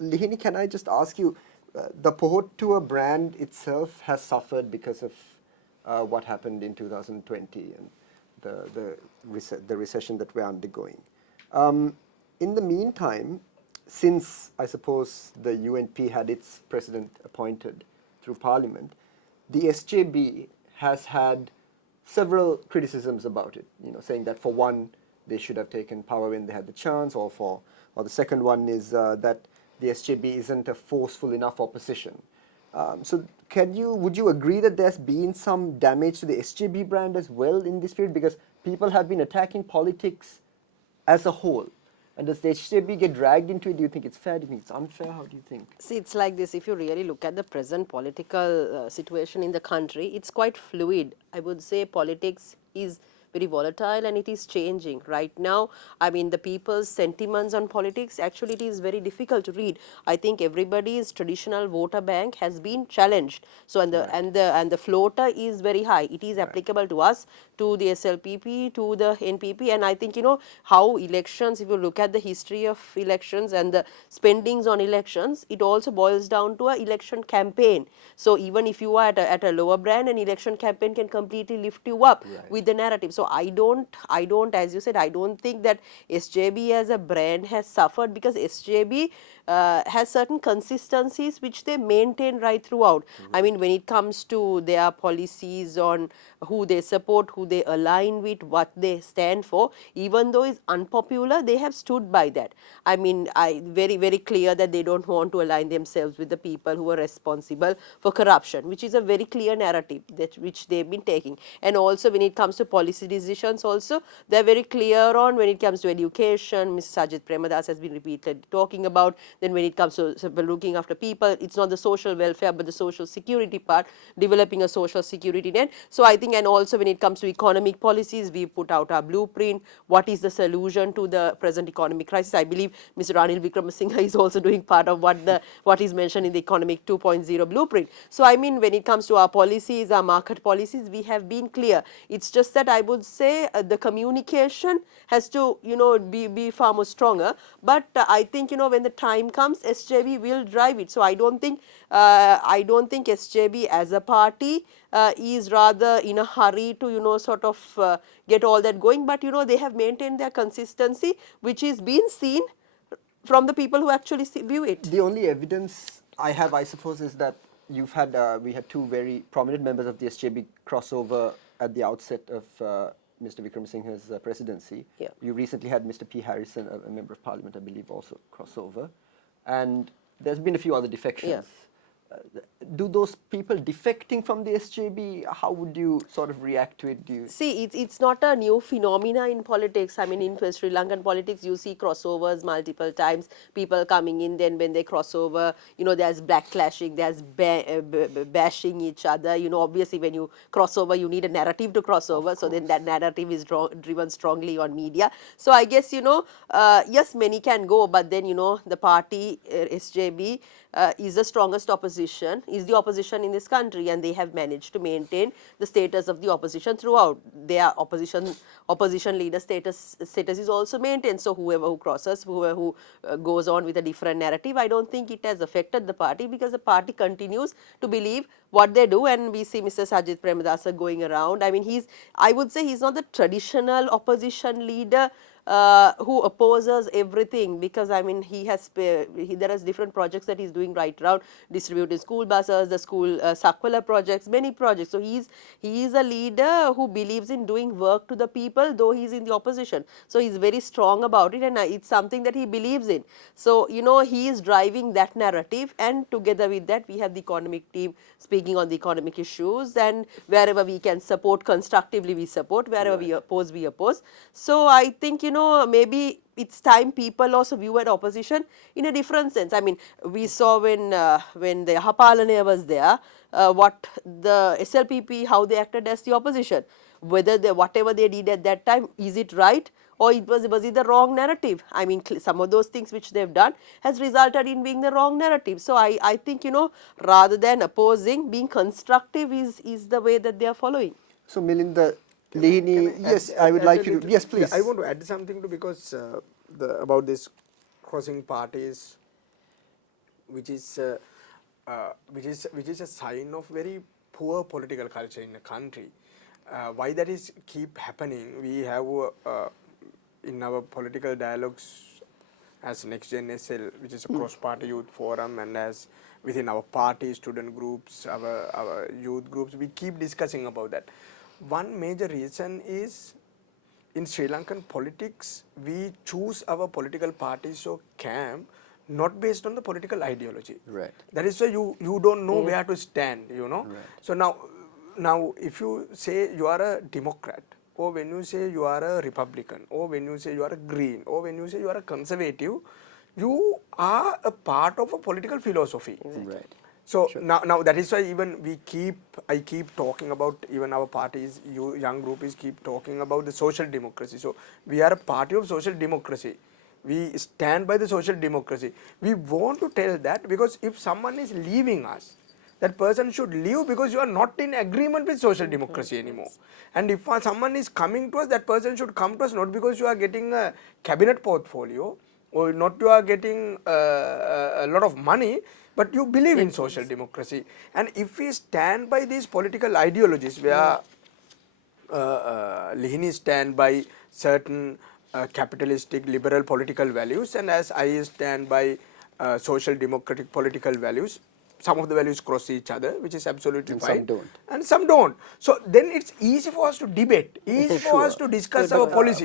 Lihini, can I just ask you, the POHOTUWA brand itself has suffered because of what happened in 2020 and the recession that we're undergoing. In the meantime, since I suppose the UNP had its president appointed through Parliament, the SJB has had several criticisms about it, saying that for one, they should have taken power when they had the chance, or the second one is that the SJB isn't a forceful enough opposition. So would you agree that there's been some damage to the SJB brand as well in this period, because people have been attacking politics as a whole? And does the SJB get dragged into it? Do you think it's fair? Do you think it's unfair? How do you think? See, it's like this. If you really look at the present political situation in the country, it's quite fluid. I would say politics is very volatile and it is changing. Right now, I mean, the people's sentiments on politics, actually it is very difficult to read. I think everybody's traditional voter bank has been challenged. So, and the floater is very high. It is applicable to us, to the SLPP, to the NPP, and I think, how elections, if you look at the history of elections and the spendings on elections, it also boils down to an election campaign. So even if you are at a lower brand, an election campaign can completely lift you up with the narrative. So I don't, as you said, I don't think that SJB as a brand has suffered, because SJB has certain consistencies which they maintain right throughout. I mean, when it comes to their policies on who they support, who they align with, what they stand for, even though it's unpopular, they have stood by that. I mean, very, very clear that they don't want to align themselves with the people who are responsible for corruption, which is a very clear narrative which they've been taking. And also when it comes to policy decisions also, they're very clear on when it comes to education. Mr. Sajid Premadas has been repeatedly talking about. Then when it comes to looking after people, it's not the social welfare but the social security part, developing a social security net. So I think, and also when it comes to economic policies, we put out our blueprint. What is the solution to the present economic crisis? I believe Mr. Ranil Wickremesinghe is also doing part of what is mentioned in the economic 2.0 blueprint. So I mean, when it comes to our policies, our market policies, we have been clear. It's just that I would say the communication has to, be far more stronger. But I think, when the time comes, SJB will drive it. So I don't think SJB as a party is rather in a hurry to, sort of get all that going. But, they have maintained their consistency, which is being seen from the people who actually view it. The only evidence I have, I suppose, is that we had two very prominent members of the SJB crossover at the outset of Mr. Wickremesinghe's presidency. Yeah. You recently had Mr. P. Harrison, a member of Parliament, I believe, also crossover. And there's been a few other defections. Yeah. Do those people defecting from the SJB, how would you sort of react to it? Do you see, it's not a new phenomena in politics. I mean, in Sri Lankan politics, you see crossovers multiple times, people coming in, then when they cross over, there's backlashing, there's bashing each other. Obviously, when you cross over, you need a narrative to cross over, so then that narrative is driven strongly on media. So I guess, yes, many can go, but then, the party, SJB, is the strongest opposition, is the opposition in this country, and they have managed to maintain the status of the opposition throughout. Their opposition leader status is also maintained. So whoever who crosses, who goes on with a different narrative, I don't think it has affected the party, because the party continues to believe what they do. And we see Mr. Sajid Premadasa going around. I mean, I would say he's not the traditional opposition leader who opposes everything, because I mean there are different projects that he's doing right around, distributing school buses, the school Sakwala projects, many projects. So he is a leader who believes in doing work to the people, though he's in the opposition. So he's very strong about it, and it's something that he believes in. So he is driving that narrative, and together with that we have the economic team speaking on the economic issues, and wherever we can support constructively we support, wherever we oppose we oppose. So I think maybe it's time people also view at opposition in a different sense. I mean, we saw when the Hapalane was there, what the SLPP, how they acted as the opposition, whether whatever they did at that time, is it right, or was it the wrong narrative? I mean, some of those things which they've done has resulted in being the wrong narrative. So I think, rather than opposing, being constructive is the way that they are following. So Milinda, Lihini, yes, I would like you to, yes, please. I want to add something to, because about this crossing parties, which is a sign of very poor political culture in the country. Why that is keep happening? We have in our political dialogues as Next Gen SL, which is a cross-party youth forum, and as within our party, student groups, our youth groups, we keep discussing about that. One major reason is in Sri Lankan politics, we choose our political parties or camp not based on the political ideology. Right. That is why you don't know where to stand, you know. Right. So now if you say you are a Democrat, or when you say you are a Republican, or when you say you are a Green, or when you say you are a conservative, you are a part of a political philosophy. Right. So now that is why even I keep talking about, even our parties, young groups keep talking about the social democracy. So we are a party of social democracy. We stand by the social democracy. We want to tell that because if someone is leaving us, that person should leave because you are not in agreement with social democracy anymore. And if someone is coming to us, that person should come to us not because you are getting a cabinet portfolio or not you are getting a lot of money, but you believe in social democracy. And if we stand by these political ideologies where Lihini stand by certain capitalistic liberal political values, and as I stand by social democratic political values, some of the values cross each other, which is absolutely And fine. some don't. And some don't. So then it's easy for us to debate, easy for us to discuss our policy.